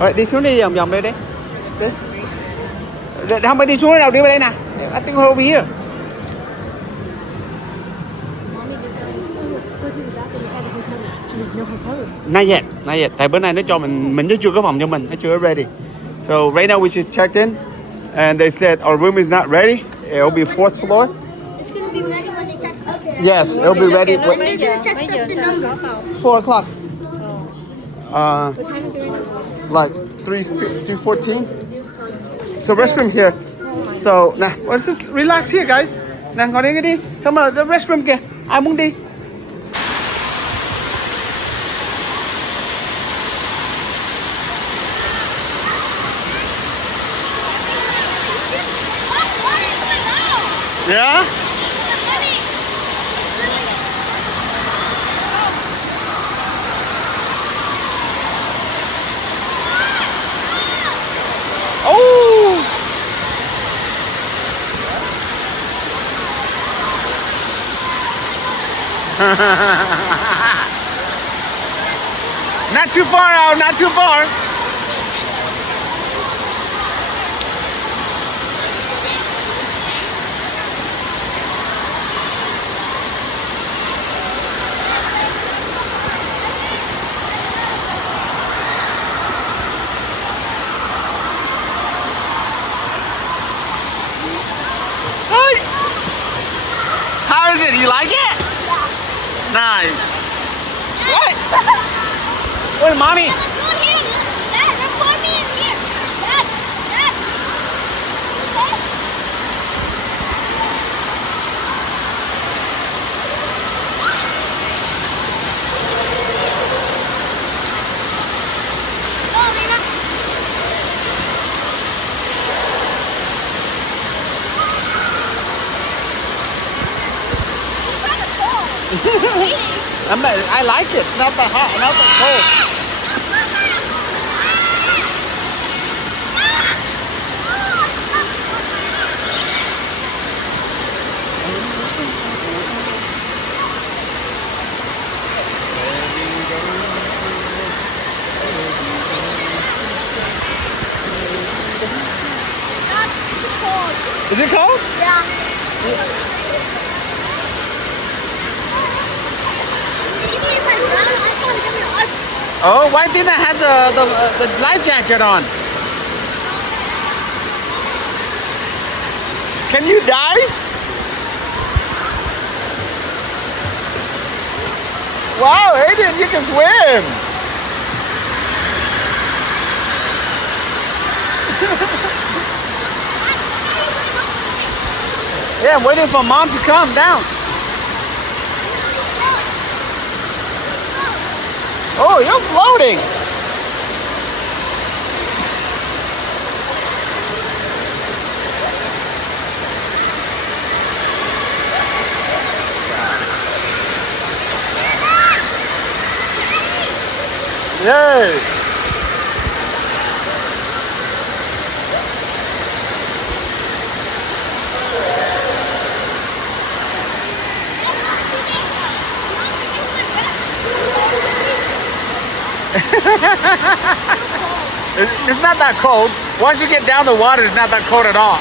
Rồi đi xuống đi vòng vòng đây đi. Không phải đi xuống đâu, đi vào đây nè. I think over here. Not yet. Tại bữa nay nó cho mình nó chưa có phòng cho mình, nó chưa ready. So right now we just checked in, and they said our room is not ready. It'll be 4th floor. It's gonna be ready when they text us. Yes, it'll be ready. And they're gonna text us the number. 4 o'clock. What time is it right now? Like 3:14. So restroom here. So nè, let's just relax here guys. Nè ngồi đây cái đi. Xong rồi the restroom kìa. Ai muốn đi? Yeah. Oh. Not too far out, not too far. How is it? You like it? Yeah. Nice. What? Where's mommy? Go here. Dad, record me in here. Dad. Okay. Go, Lena. I like it. It's not that hot, not that cold. Is it cold? Yeah. Oh, why didn't I have the life jacket on? Can you dive? Wow, Aiden, you can swim. Yeah, I'm waiting for mom to come down. Oh, you're floating. Yay. It's not that cold. Once you get down the water, it's not that cold at all.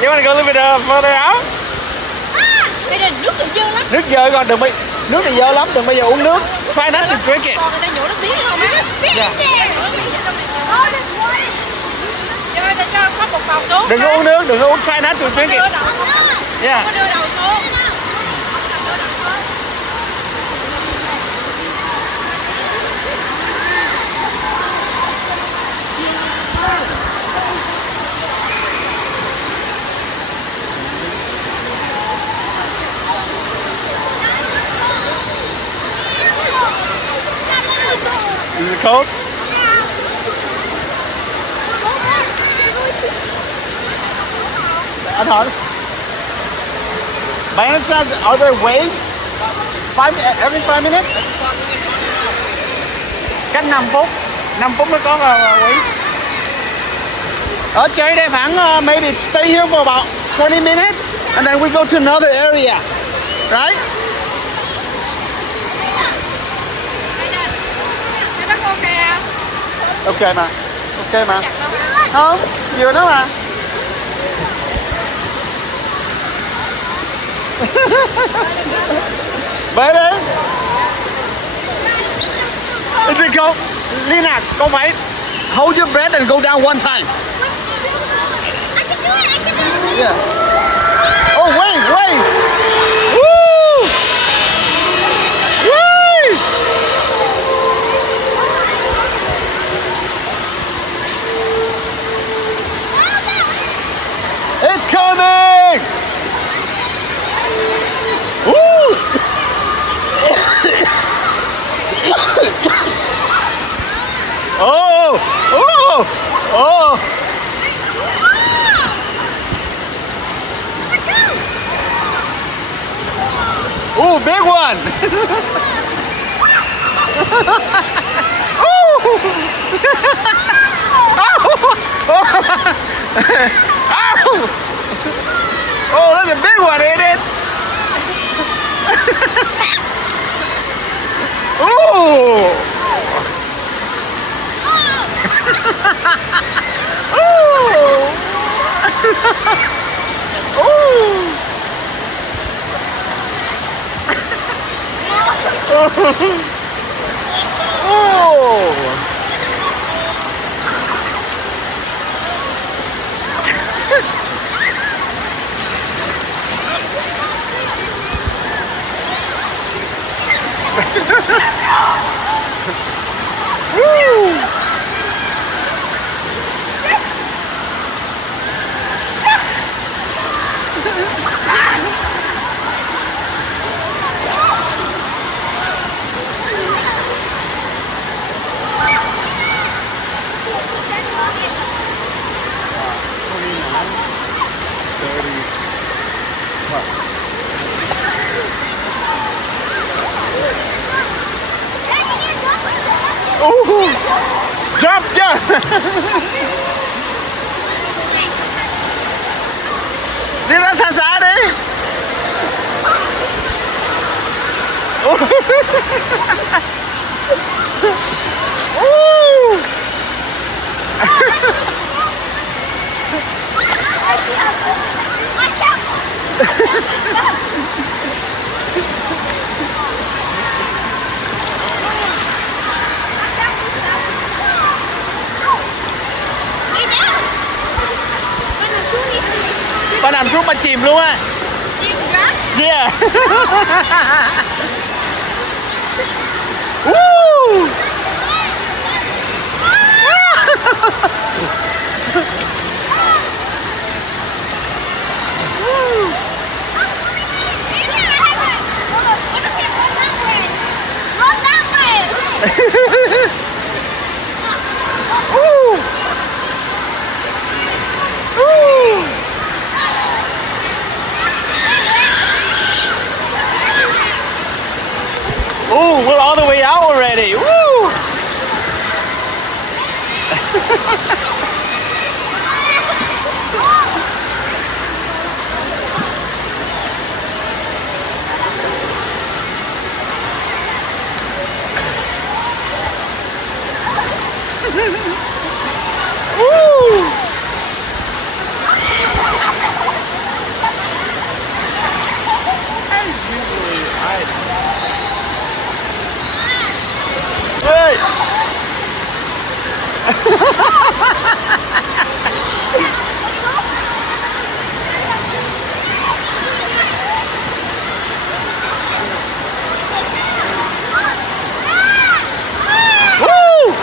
You want to go a little bit further out? Đây là nước còn dơ lắm. Nước dơ còn đừng bị nước này dơ lắm, đừng bây giờ uống nước. Try not to drink it. Còn người ta nhổ nước miếng không á? Yeah. Cho người ta cho có một vòng xuống. Đừng có uống nước, đừng có uống. Try not to drink it. Yeah. Có đưa đầu xuống. Is it cold? I thought it's... By any chance, are there waves? Every 5 minutes? Cách 5 phút. 5 phút mới có wave. Ở chơi đây khoảng maybe stay here for about 20 minutes and then we go to another area. Right? Cái bác con kìa. Ok mà. Ok mà. Không, vừa đó mà. Bế đi. Đi con. Lina, con phải hold your breath and go down one time. I can do it. I can do it. Yeah. Oh, wait. Woo! Woo! It's coming! Woo! Oh! Oh! Oh! Ooh, big one! Ooh! Oh, that's a big one, ain't it? Ooh! Jump, jump! Đi ra xa xa đi! Bà nằm xuống bà chìm luôn á. Yeah. Woo! Ooh, we're all the way out already. Woo! Woo! Hey! Woo!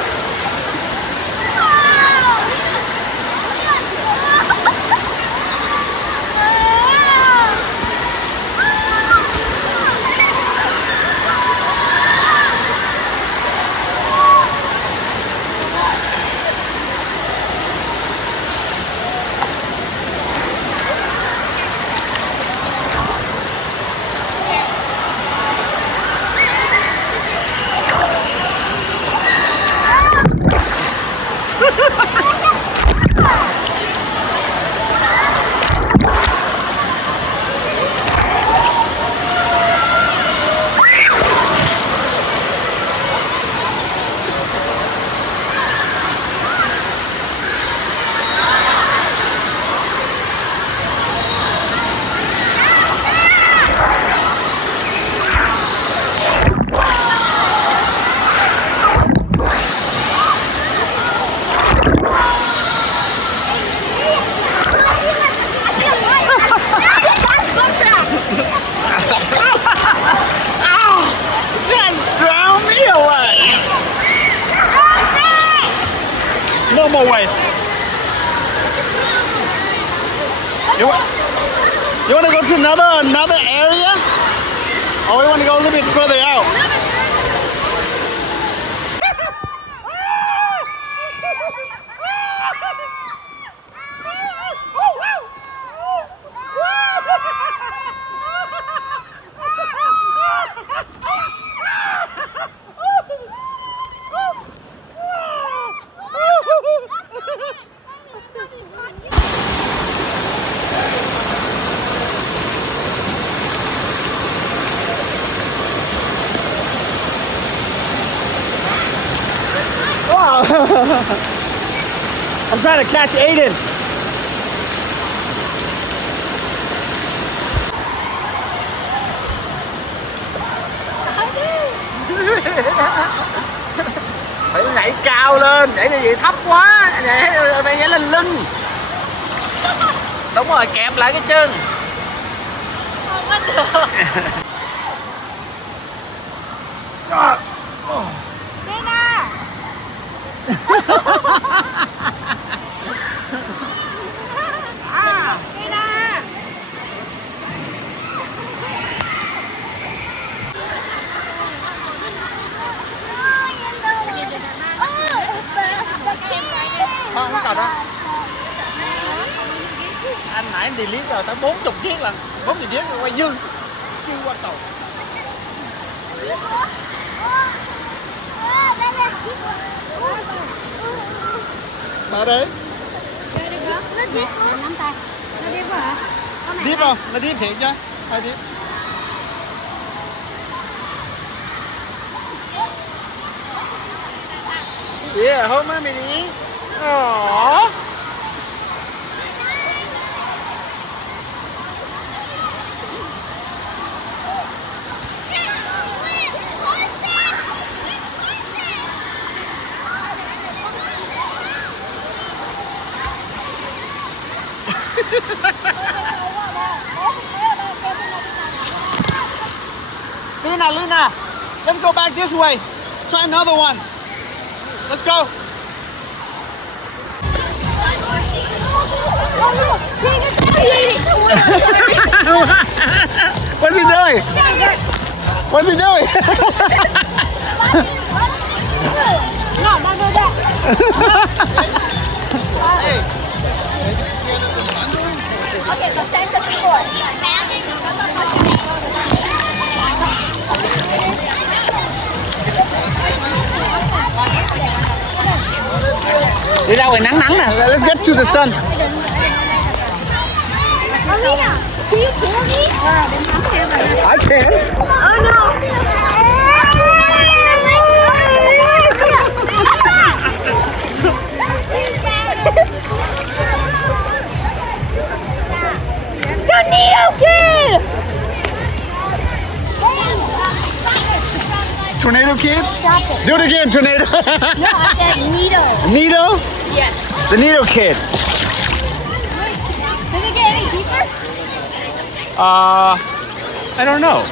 normal way. You want to go to another area? Or you want to go a little bit further out? I'm trying to catch Aiden. Phải nhảy cao lên, nhảy như vậy thấp quá, nhảy lên lưng. Đúng rồi, kẹp lại cái chân. Không có được. Tina. Tina. Không cầu đâu. Anh nãy anh delete rồi, tới 40 chiếc lần, 40 chiếc quay dư qua cầu. Mở đi. Nó dip hả? Nắm tay. Nó dip hả? Dip không? Nó dip thiệt chứ. Hai dip. Yeah, hold mommy đi. Aww. Lina, let's go back this way. Try another one. Let's go. What's he doing? What's he doing? No, don't do that. Hey. Okay, so send the keyboard. Đi ra ngoài nắng nè. Let's get to the sun. Alina, can you kill me? I can. Oh no. Tornado kid! Tornado kid? Stop it. Do it again, tornado. No, I said needle. Needle? Yes. The needle kid. Does it get any deeper? I don't know.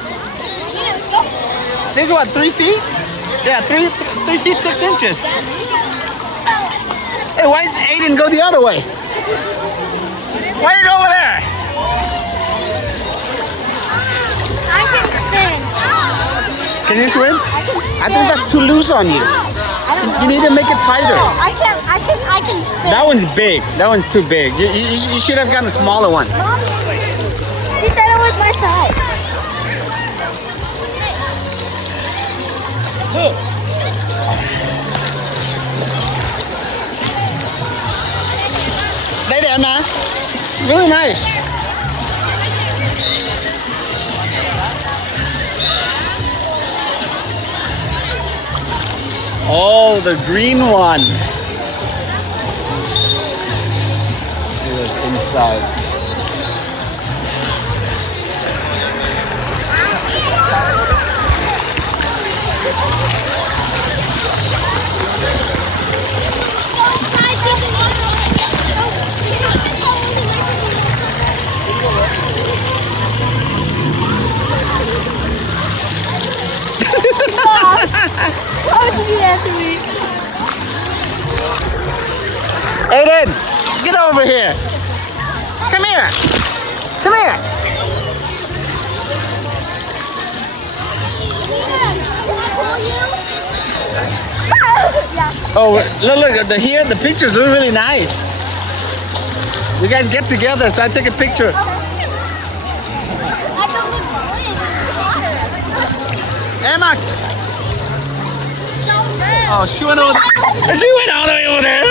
This is what, 3 feet? Yeah, 3 feet 6 inches. Hey, why did Aiden go the other way? Why are you over there? I can spin. Can you swim? I can spin. I think that's too loose on you. You need to make it tighter. I can spin. That one's big. That one's too big. You should have gotten a smaller one. Mom, she said it was my size. Lay there, man. Really nice. Oh, the green one. Here's inside. Why would you do that to me? Aiden, get over here. Come here. Come here. Oh, look, here, the pictures look really nice. You guys get together, so I take a picture. Emma! Oh, she went over there. She went all the way over there.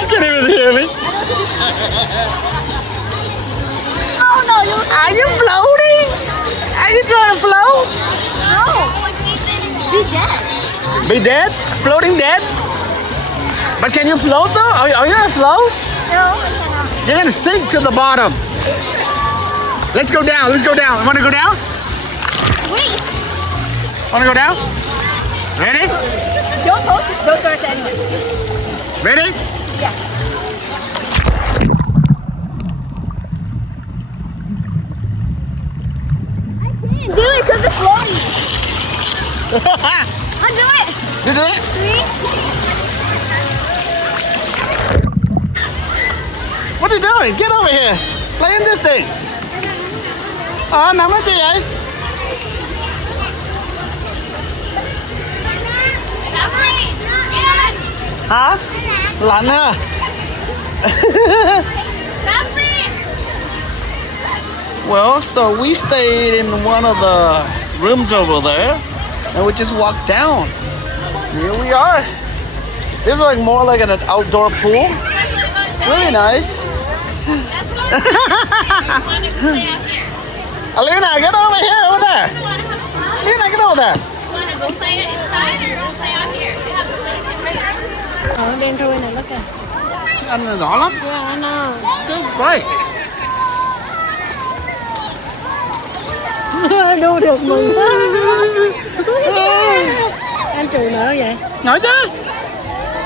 She can't even hear me. Oh no, you. Are you floating? Are you trying to float? No. Be dead. Be dead? Floating dead? But can you float though? Are you gonna float? No, I cannot. You're gonna sink to the bottom. Let's go down. Let's go down. Wanna go down? Wait. Wanna go down? Ready? Don't post it. Don't start it anyway. Ready? Yeah. I can't do it because it's floating. I'll do it. You do it? 3. What are you doing? Get over here. Play in this thing. Nằm ở gì vậy? Hả? Lạnh à? Well, so we stayed in one of the rooms over there, and we just walked down. Here we are. This is like more like an outdoor pool. Really nice. Alina, get over here, over there. Alina, get over there. Want to go play it inside or go play out here? Bên thôi này nó kìa. Anh là rõ lắm. Yeah, I know. So bright. Đu được mừng quá. Anh trừ nữa vậy? Nói chứ.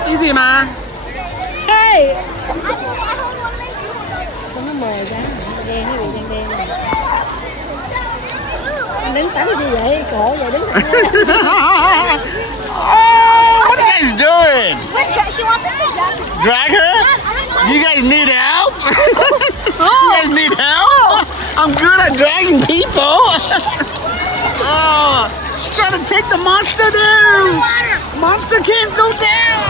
Cái gì mà? Hey. Nó mờ ra, đen nó bị đen này. Anh đứng tắm gì vậy? Cổ vậy đứng tắm. What are you guys doing? She wants us to Drag her? You guys need help? You guys need help? I'm good at dragging people. Oh, she's trying to take the monster down. Monster can't go down.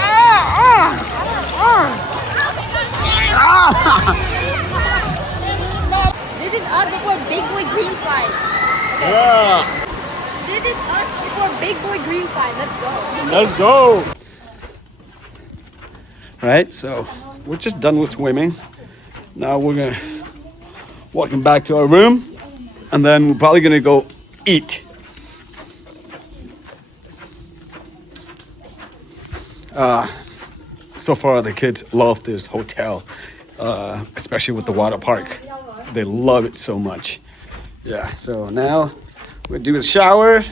This is us before Big Boy Green Slide. Yeah. This is us before Big Boy Green Slide. Let's go. Let's go. Right, so we're just done with swimming. Now we're gonna walking back to our room, and then we're probably gonna go eat. So far the kids love this hotel, especially with the water park. They love it so much. Yeah, so now we'll do a shower,